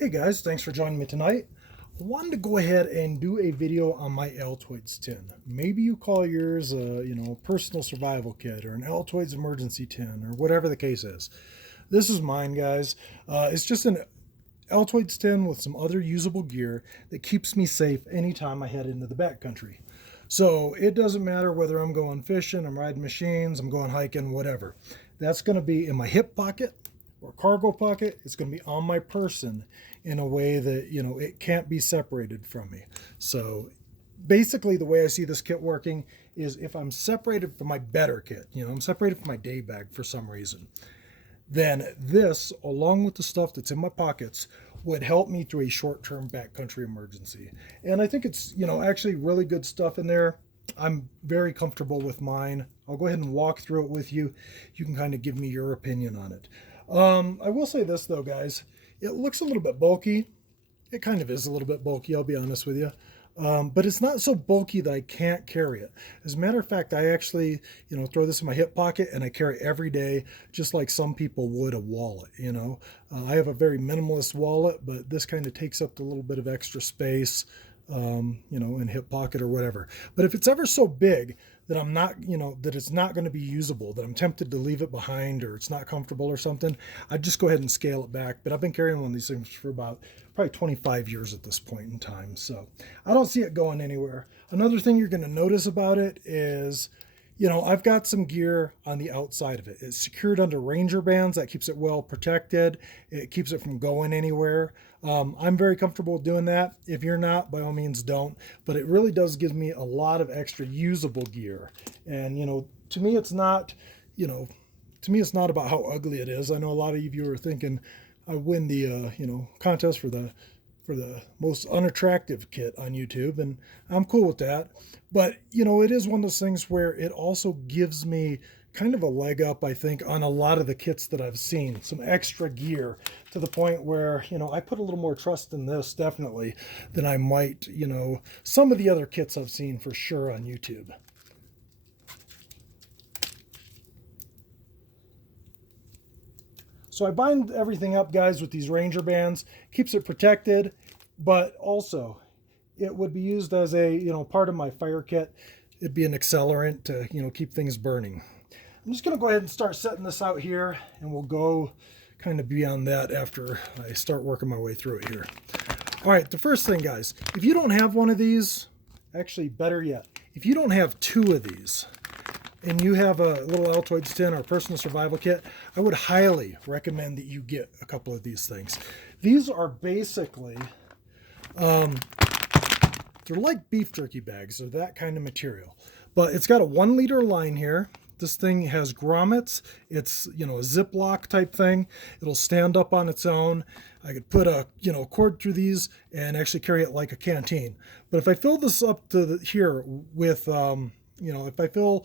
Hey guys, thanks for joining me tonight. I wanted to go ahead and do a video on my Altoids tin. Maybe you call yours a, personal survival kit or an Altoids emergency tin or whatever the case is. This is mine, guys. It's just an Altoids tin with some other usable gear that keeps me safe anytime I head into the backcountry. So it doesn't matter whether I'm going fishing, I'm riding machines, I'm going hiking, whatever. That's going to be in my hip pocket or cargo pocket. It's going to be on my person in a way that, it can't be separated from me. So basically the way I see this kit working is if I'm separated from my better kit, I'm separated from my day bag for some reason, then this, along with the stuff that's in my pockets, would help me through a short-term backcountry emergency. And I think it's, actually really good stuff in there. I'm very comfortable with mine. I'll go ahead and walk through it with you. You can kind of give me your opinion on it. I will say this though, guys. It looks a little bit bulky. It kind of is a little bit bulky, I'll be honest with you. But it's not so bulky that I can't carry it. As a matter of fact, I actually, throw this in my hip pocket and I carry it every day, just like some people would a wallet. I have a very minimalist wallet, but this kind of takes up a little bit of extra space, in hip pocket or whatever. But if it's ever so big that I'm not, that it's not going to be usable, that I'm tempted to leave it behind or it's not comfortable or something, I'd just go ahead and scale it back. But I've been carrying one of these things for about probably 25 years at this point in time. So I don't see it going anywhere. Another thing you're going to notice about it is, I've got some gear on the outside of it. It's secured under Ranger bands. That keeps it well protected. It keeps it from going anywhere. I'm very comfortable doing that. If you're not, by all means don't. But it really does give me a lot of extra usable gear. And, to me, it's not, it's not about how ugly it is. I know a lot of you are thinking I win the, contest for the most unattractive kit on YouTube, and I'm cool with that. But, it is one of those things where it also gives me kind of a leg up, I think, on a lot of the kits that I've seen, some extra gear to the point where, I put a little more trust in this definitely than I might, some of the other kits I've seen for sure on YouTube. So I bind everything up, guys, with these Ranger bands. Keeps it protected, but also it would be used as a, part of my fire kit. It'd be an accelerant to, keep things burning. I'm just going to go ahead and start setting this out here, and we'll go kind of beyond that after I start working my way through it here. All right, the first thing, guys, if you don't have one of these, actually better yet, if you don't have two of these, and you have a little Altoids tin or personal survival kit, I would highly recommend that you get a couple of these things. These are basically, they're like beef jerky bags. They're that kind of material. But it's got a 1 liter line here. This thing has grommets. It's, a Ziploc type thing. It'll stand up on its own. I could put a, cord through these and actually carry it like a canteen. But if I fill this up to here with, if I fill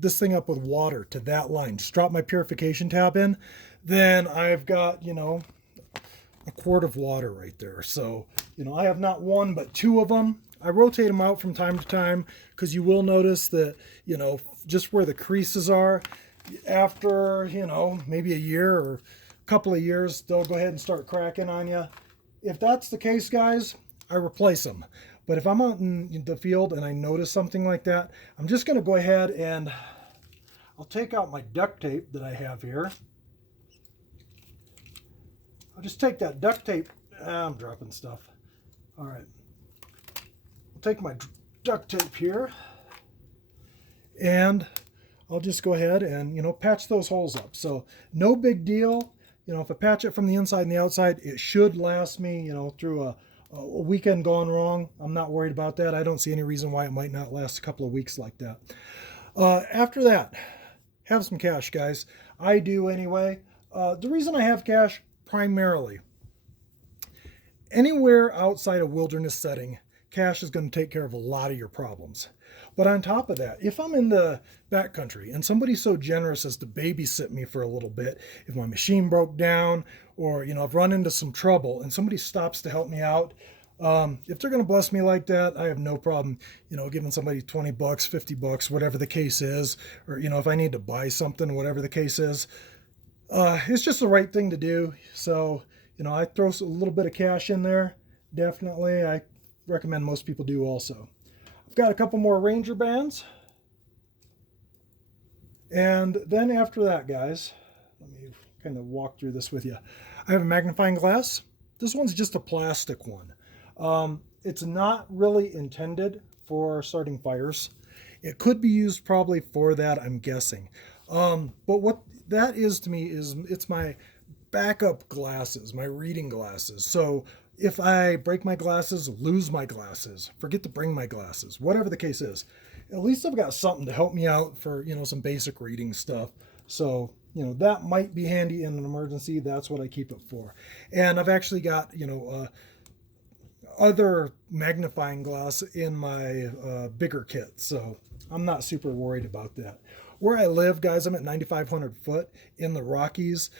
this thing up with water to that line, just drop my purification tab in, then I've got, a quart of water right there. So, I have not one, but two of them. I rotate them out from time to time because you will notice that, just where the creases are, after, maybe a year or a couple of years, they'll go ahead and start cracking on you. If that's the case, guys, I replace them. But if I'm out in the field and I notice something like that, I'm just going to go ahead and I'll take out my duct tape that I have here. I'll just take that duct tape. I'm dropping stuff. All right. I'll take my duct tape here and I'll just go ahead and, patch those holes up. So no big deal. If I patch it from the inside and the outside, it should last me, through a weekend gone wrong. I'm not worried about that. I don't see any reason why it might not last a couple of weeks like that. After that, have some cash, guys. I do anyway. The reason I have cash, primarily, anywhere outside a wilderness setting, cash is going to take care of a lot of your problems. But on top of that, if I'm in the backcountry and somebody's so generous as to babysit me for a little bit, if my machine broke down or, I've run into some trouble and somebody stops to help me out, if they're going to bless me like that, I have no problem, giving somebody 20 bucks, 50 bucks, whatever the case is, or, if I need to buy something, whatever the case is, it's just the right thing to do. So, you know, I throw a little bit of cash in there. Definitely, I recommend most people do also. I've got a couple more Ranger bands. And then after that, guys, let me kind of walk through this with you. I have a magnifying glass. This one's just a plastic one. It's not really intended for starting fires. It could be used probably for that, I'm guessing. But what that is to me is it's my backup glasses, my reading glasses. So if I break my glasses, lose my glasses, forget to bring my glasses, whatever the case is, at least I've got something to help me out for, you know, some basic reading stuff. So, you know, that might be handy in an emergency. That's what I keep it for. And I've actually got, you know, other magnifying glass in my bigger kit. So I'm not super worried about that. Where I live, guys, I'm at 9,500 foot in the Rockies.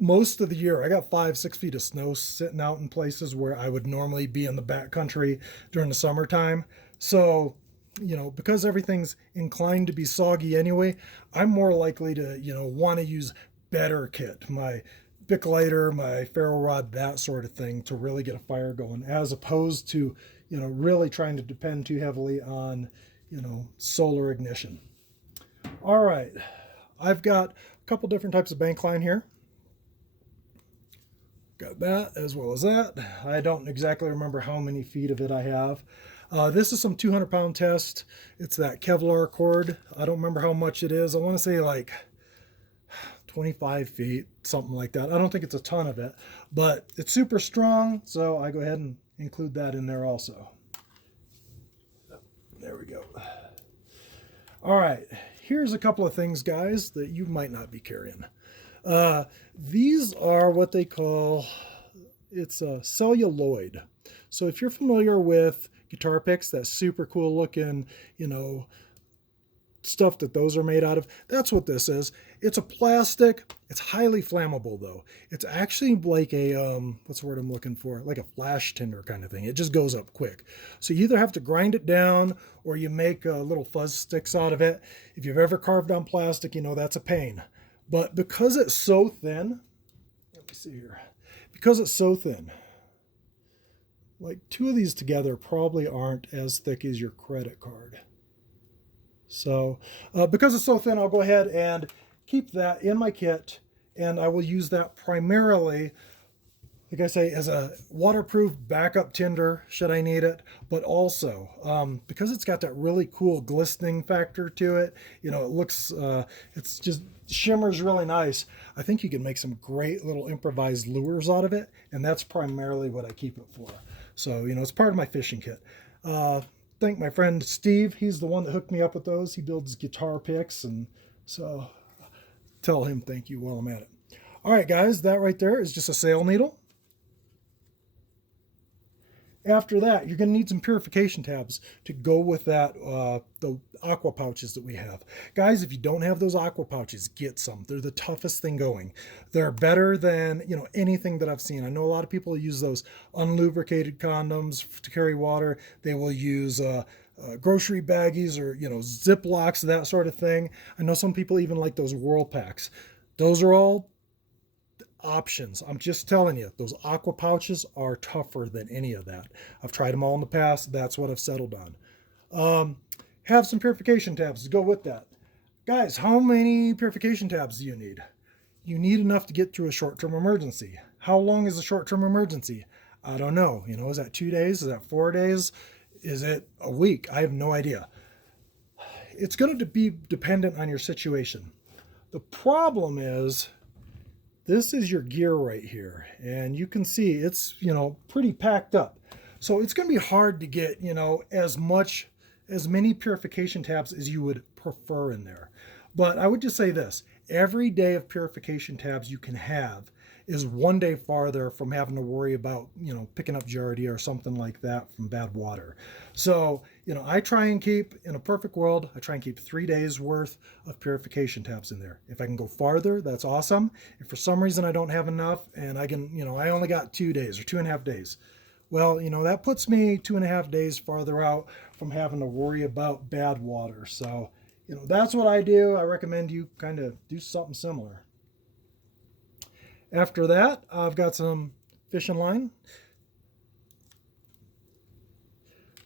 Most of the year, I got 5-6 feet of snow sitting out in places where I would normally be in the backcountry during the summertime. So, you know, because everything's inclined to be soggy anyway, I'm more likely to, you know, want to use better kit, my Bic lighter, my ferro rod, that sort of thing to really get a fire going, as opposed to, you know, really trying to depend too heavily on, you know, solar ignition. All right, I've got a couple different types of bank line here. Got that as well as that. I don't exactly remember how many feet of it I have. This is some 200-pound test. It's that Kevlar cord. I don't remember how much it is. I want to say like 25 feet, something like that. I don't think it's a ton of it, but it's super strong, so I go ahead and include that in there also. There we go. All right, here's a couple of things, guys, that you might not be carrying. These are what they call, it's a celluloid. So if you're familiar with guitar picks, that super cool looking, you know, stuff that those are made out of, that's what this is. It's a plastic. It's highly flammable though. It's actually like a what's the word I'm looking for, like a flash tinder kind of thing. It just goes up quick. So you either have to grind it down or you make little fuzz sticks out of it. If you've ever carved on plastic, you know that's a pain. But because it's so thin, let me see here, because it's so thin, like 2 of these together probably aren't as thick as your credit card. So because it's so thin, I'll go ahead and keep that in my kit, and I will use that primarily, like I say, as a waterproof backup tinder should I need it, but also because it's got that really cool glistening factor to it, you know, it looks, it's just shimmers really nice. I think you can make some great little improvised lures out of it, and that's primarily what I keep it for. So, you know, it's part of my fishing kit. Thank my friend Steve. He's the one that hooked me up with those. He builds guitar picks, and so tell him thank you while I'm at it. All right, guys, that right there is just a sail needle. After that, you're going to need some purification tabs to go with that, the aqua pouches that we have. Guys, if you don't have those aqua pouches, get some. They're the toughest thing going. They're better than, you know, anything that I've seen. I know a lot of people use those unlubricated condoms to carry water. They will use grocery baggies or, you know, Ziplocs, that sort of thing. I know some people even like those Whirl packs. Those are all options. I'm just telling you, those aqua pouches are tougher than any of that. I've tried them all in the past. That's what I've settled on. Have some purification tabs to go with that. Guys, how many purification tabs do you need? You need enough to get through a short-term emergency. How long is a short-term emergency? I don't know. You know, is that 2 days? Is that 4 days? Is it a week? I have no idea. It's going to be dependent on your situation. The problem is, this is your gear right here, and you can see it's, you know, pretty packed up. So it's going to be hard to get, you know, as many purification tabs as you would prefer in there. But I would just say this, every day of purification tabs you can have is 1 day farther from having to worry about, you know, picking up Giardia or something like that from bad water. So, you know, I try and keep, in a perfect world, I try and keep 3 days worth of purification tabs in there. If I can go farther, that's awesome. If for some reason I don't have enough and I can, you know, I only got 2 days or 2.5 days, well, you know, that puts me 2.5 days farther out from having to worry about bad water. So, you know, that's what I do. I recommend you kind of do something similar. After that, I've got some fishing line.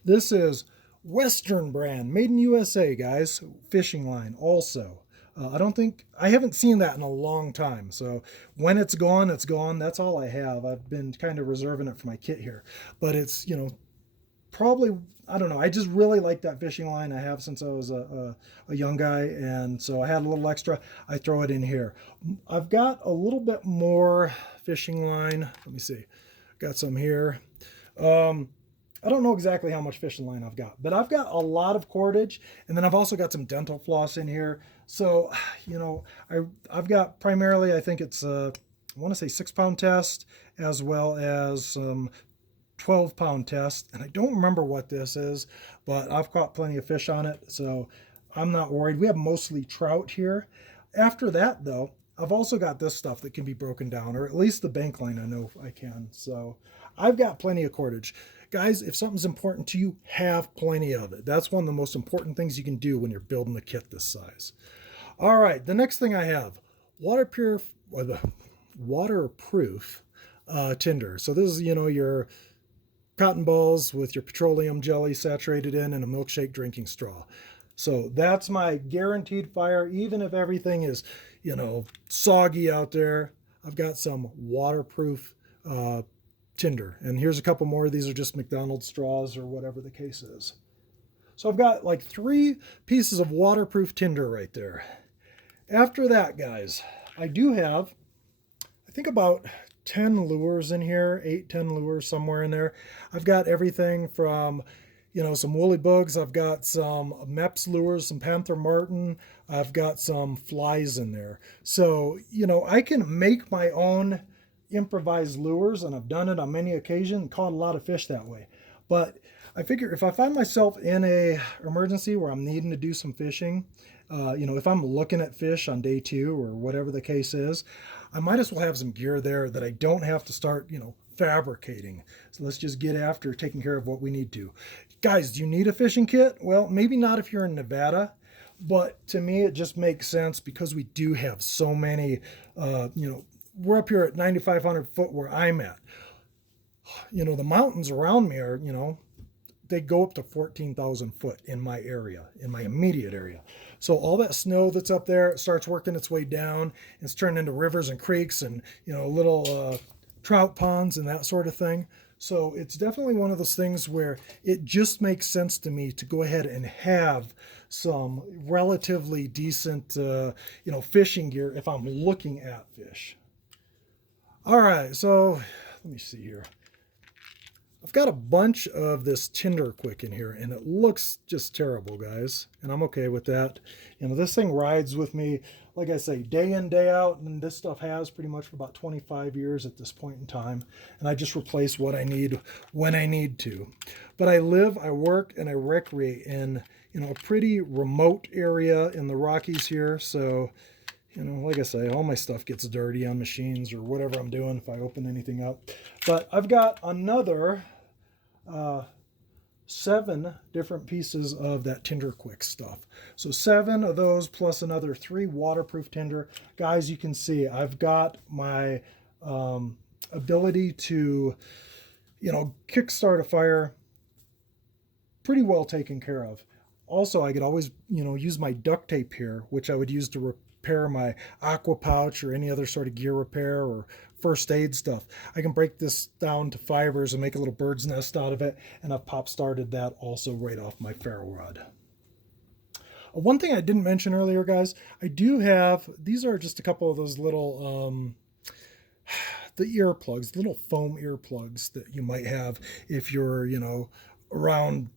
This is Western brand, made in USA, guys. Fishing line also. I haven't seen that in a long time. So when it's gone, it's gone. That's all I have. I've been kind of reserving it for my kit here. But it's, probably, I don't know. I just really like that fishing line. I have since I was a young guy. And so I had a little extra. I throw it in here. I've got a little bit more fishing line. Let me see. Got some here. I don't know exactly how much fishing line I've got, but I've got a lot of cordage, and then I've also got some dental floss in here. So, I've got primarily, I think it's I want to say 6 pound test as well as some 12 pound test, and I don't remember what this is, but I've caught plenty of fish on it, so I'm not worried. We have mostly trout here. After that, though, I've also got this stuff that can be broken down, or at least the bank line I know I can. So I've got plenty of cordage. Guys, if something's important to you, have plenty of it. That's one of the most important things you can do when you're building a kit this size. All right, the next thing I have, waterproof tinder. So this is, your cotton balls with your petroleum jelly saturated in a milkshake drinking straw. So that's my guaranteed fire, even if everything is, soggy out there. I've got some waterproof tinder. And here's a couple more. These are just McDonald's straws or whatever the case is. So I've got like 3 pieces of waterproof tinder right there. After that, guys, I do have, I think about 10 lures in here, 8, 10 lures somewhere in there. I've got everything from, some woolly bugs. I've got some Mepps lures, some Panther Martin. I've got some flies in there. So, I can make my own improvised lures, and I've done it on many occasions and caught a lot of fish that way. But I figure if I find myself in a emergency where I'm needing to do some fishing, if I'm looking at fish on day 2 or whatever the case is, I might as well have some gear there that I don't have to start, fabricating. So let's just get after taking care of what we need to. Guys, do you need a fishing kit? Well, maybe not if you're in Nevada, but to me it just makes sense because we do have so many, we're up here at 9,500 foot where I'm at. The mountains around me are, they go up to 14,000 foot in my area, in my immediate area. So all that snow that's up there, it starts working its way down. It's turned into rivers and creeks and, little trout ponds and that sort of thing. So it's definitely one of those things where it just makes sense to me to go ahead and have some relatively decent, fishing gear if I'm looking at fish. All right, so let me see here. I've got a bunch of this Tinder Quick in here, and it looks just terrible, guys, and I'm okay with that. This thing rides with me, like I say, day in, day out, and this stuff has pretty much for about 25 years at this point in time, and I just replace what I need when I need to. But I live, I work, and I recreate in, a pretty remote area in the Rockies here, so like I say, all my stuff gets dirty on machines or whatever I'm doing if I open anything up. But I've got another 7 different pieces of that Tinder Quick stuff. So 7 of those plus another 3 waterproof tinder. Guys, you can see I've got my ability to, kickstart a fire pretty well taken care of. Also, I could always, use my duct tape here, which I would use to repair my aqua pouch or any other sort of gear repair or first aid stuff. I can break this down to fibers and make a little bird's nest out of it, and I've pop started that also right off my ferro rod. One thing I didn't mention earlier, guys, I do have, these are just a couple of those little the earplugs, little foam earplugs that you might have if you're, around,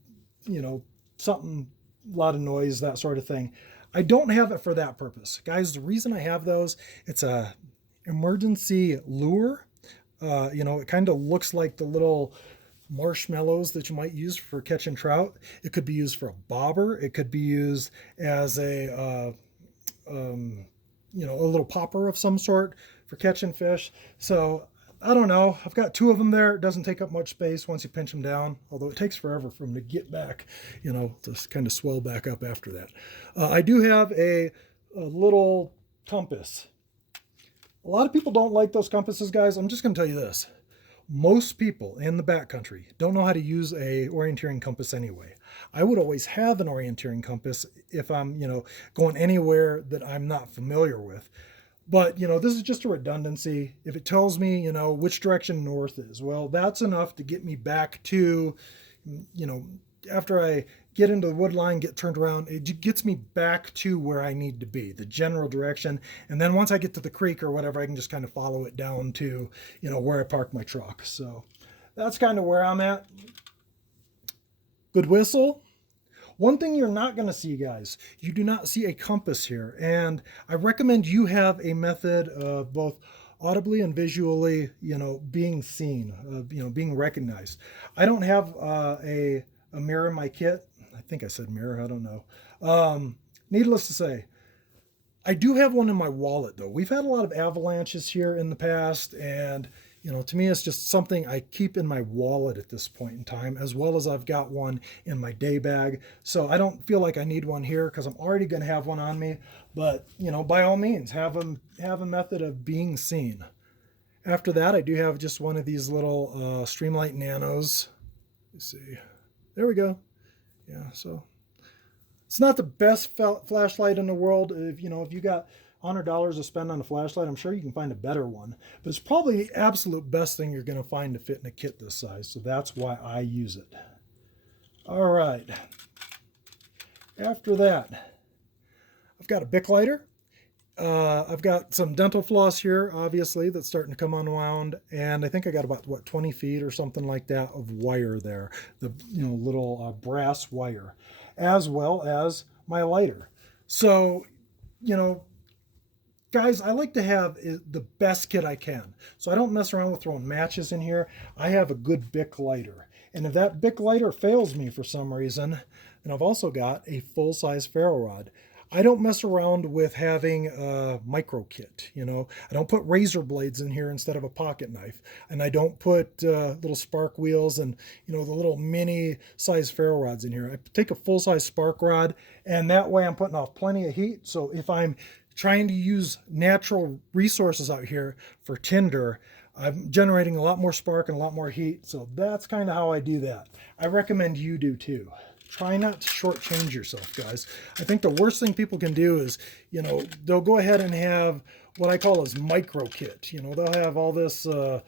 something, a lot of noise, that sort of thing. I don't have it for that purpose. Guys, the reason I have those, it's a emergency lure. It kind of looks like the little marshmallows that you might use for catching trout. It could be used for a bobber. It could be used as a little popper of some sort for catching fish. So I don't know. I've got 2 of them there. It doesn't take up much space once you pinch them down, although it takes forever for them to get back, to kind of swell back up after that. I do have a little compass. A lot of people don't like those compasses, guys. I'm just going to tell you this. Most people in the backcountry don't know how to use a orienteering compass anyway. I would always have an orienteering compass if I'm, going anywhere that I'm not familiar with. But, this is just a redundancy. If it tells me, which direction north is, well, that's enough to get me back to, you know, after I get into the wood line, get turned around, it gets me back to where I need to be, the general direction. And then once I get to the creek or whatever, I can just kind of follow it down to, where I park my truck. So that's kind of where I'm at. Good whistle. One thing you're not going to see, guys, you do not see a compass here. And I recommend you have a method of both audibly and visually, being seen, being recognized. I don't have a mirror in my kit. I think I said mirror. I don't know. Needless to say, I do have one in my wallet, though. We've had a lot of avalanches here in the past, and to me, it's just something I keep in my wallet at this point in time, as well as I've got one in my day bag. So I don't feel like I need one here because I'm already going to have one on me. But, by all means, have a method of being seen. After that, I do have just one of these little Streamlight Nanos. Let's see. There we go. Yeah, so it's not the best flashlight in the world. If you got $100 to spend on a flashlight, I'm sure you can find a better one. But it's probably the absolute best thing you're going to find to fit in a kit this size. So that's why I use it. All right. After that, I've got a Bic lighter. I've got some dental floss here, obviously, that's starting to come unwound. And I think I got about, 20 feet or something like that of wire there. The little brass wire, as well as my lighter. So, guys, I like to have the best kit I can. So I don't mess around with throwing matches in here. I have a good Bic lighter. And if that Bic lighter fails me for some reason, then I've also got a full-size ferro rod. I don't mess around with having a micro kit. I don't put razor blades in here instead of a pocket knife. And I don't put little spark wheels and, the little mini size ferro rods in here. I take a full-size spark rod, and that way I'm putting off plenty of heat. So if I'm trying to use natural resources out here for tinder, I'm generating a lot more spark and a lot more heat. So that's kind of how I do that. I recommend you do too. Try not to shortchange yourself, guys. I think the worst thing people can do is, they'll go ahead and have what I call as micro kit. They'll have all this, they're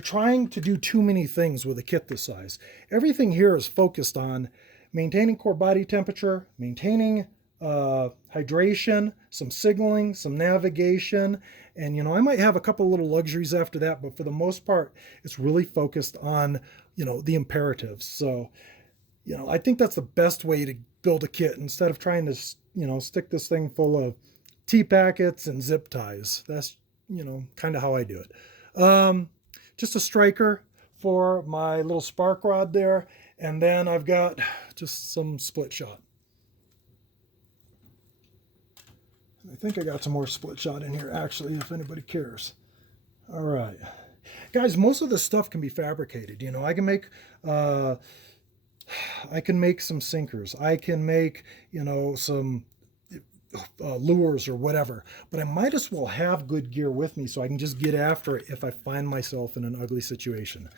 trying to do too many things with a kit this size. Everything here is focused on maintaining core body temperature, maintaining hydration, some signaling, some navigation, and I might have a couple little luxuries after that, but for the most part, it's really focused on the imperatives. So I think that's the best way to build a kit instead of trying to stick this thing full of T-packets and zip ties. That's kind of how I do it. Just a striker for my little spark rod there, and then I've got just some split shot. I think I got some more split shot in here, actually, if anybody cares. All right. Guys, most of this stuff can be fabricated. I can make some sinkers. I can make, some lures or whatever. But I might as well have good gear with me so I can just get after it if I find myself in an ugly situation.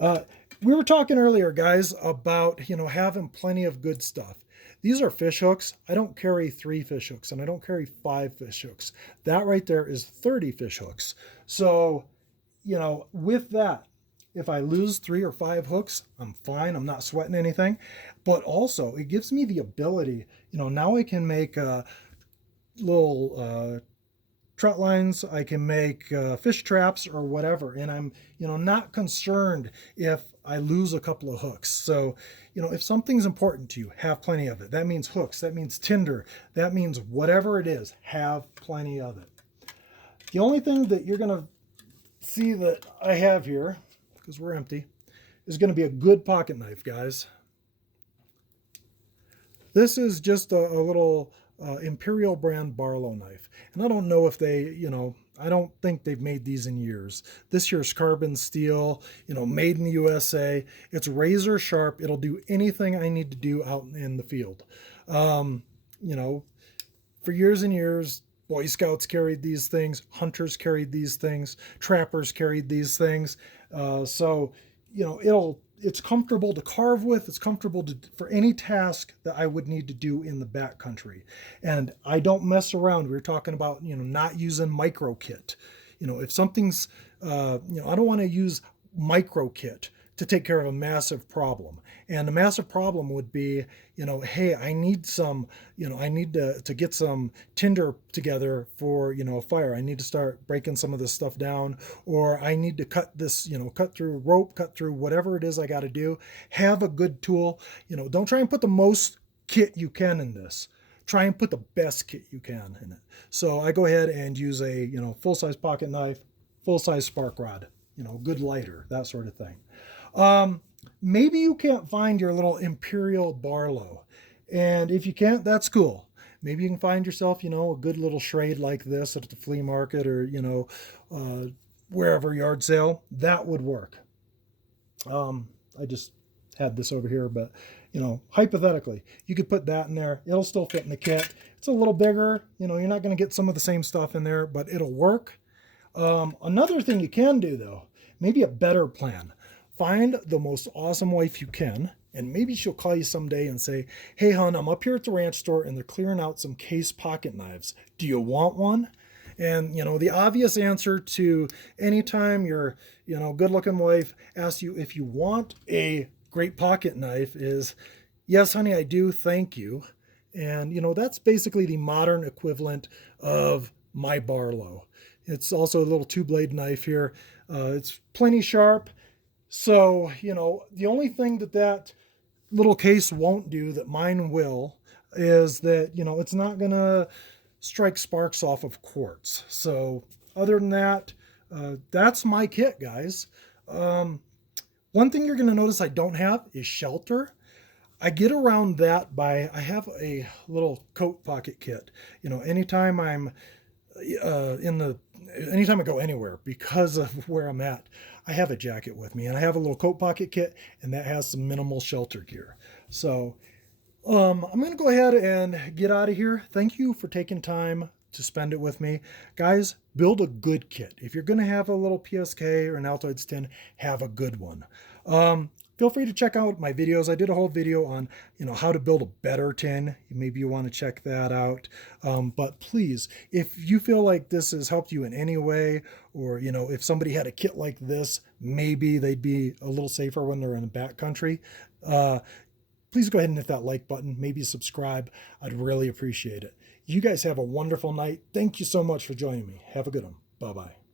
We were talking earlier, guys, about, having plenty of good stuff. These are fish hooks. I don't carry 3 fish hooks, and I don't carry 5 fish hooks. That right there is 30 fish hooks. So, with that, if I lose 3 or 5 hooks, I'm fine. I'm not sweating anything. But also, it gives me the ability, now I can make little trout lines. I can make fish traps or whatever. And I'm, not concerned if I lose a couple of hooks. So, if something's important to you, have plenty of it. That means hooks. That means tinder. That means whatever it is, have plenty of it. The only thing that you're going to see that I have here, because we're empty, is going to be a good pocket knife, guys. This is just a little Imperial brand Barlow knife. And I don't know if they, I don't think they've made these in years. This here's carbon steel, made in the USA. It's razor sharp. It'll do anything I need to do out in the field. For years and years, Boy Scouts carried these things, hunters carried these things, trappers carried these things. So, you know, it's comfortable to carve with. It's comfortable for any task that I would need to do in the backcountry. And I don't mess around. We were talking about, you know, not using micro kit. You know, if something's, you know, I don't want to use micro kit to take care of a massive problem. And the massive problem would be, you know, hey, I need some, you know, I need to get some tinder together for, you know, a fire. I need to start breaking some of this stuff down, or I need to cut this, you know, cut through rope, cut through whatever it is I got to do. Have a good tool. You know, don't try and put the most kit you can in this. Try and put the best kit you can in it. So I go ahead and use a, you know, full-size pocket knife, full-size spark rod, you know, good lighter, that sort of thing. Maybe you can't find your little Imperial Barlow. And if you can't, that's cool. Maybe you can find yourself, you know, a good little Schrade like this at the flea market, or, you know, wherever, yard sale. That would work. I just had this over here, but, you know, hypothetically, you could put that in there. It'll still fit in the kit. It's a little bigger. You know, you're not going to get some of the same stuff in there, but it'll work. Another thing you can do, though, maybe a better plan. Find the most awesome wife you can, and maybe she'll call you someday and say, hey, hon, I'm up here at the ranch store and they're clearing out some case pocket knives. Do you want one? And, you know, the obvious answer to anytime your, you know, good-looking wife asks you if you want a great pocket knife is, yes, honey, I do, thank you. And, you know, that's basically the modern equivalent of my Barlow. It's also a little two-blade knife here. It's plenty sharp. So, you know, the only thing that little case won't do that mine will is that, you know, it's not going to strike sparks off of quartz. So other than that, that's my kit, guys. One thing you're going to notice I don't have is shelter. I get around that by, I have a little coat pocket kit. You know, anytime I'm anytime I go anywhere, because of where I'm at, I have a jacket with me, and I have a little coat pocket kit, and that has some minimal shelter gear. So I'm going to go ahead and get out of here. Thank you for taking time to spend it with me. Guys, build a good kit. If you're going to have a little PSK or an Altoids tin, have a good one. Feel free to check out my videos. I did a whole video on, you know, how to build a better tin. Maybe you want to check that out. But please, if you feel like this has helped you in any way, or, you know, if somebody had a kit like this, maybe they'd be a little safer when they're in the backcountry. Please go ahead and hit that like button. Maybe subscribe. I'd really appreciate it. You guys have a wonderful night. Thank you so much for joining me. Have a good one. Bye-bye.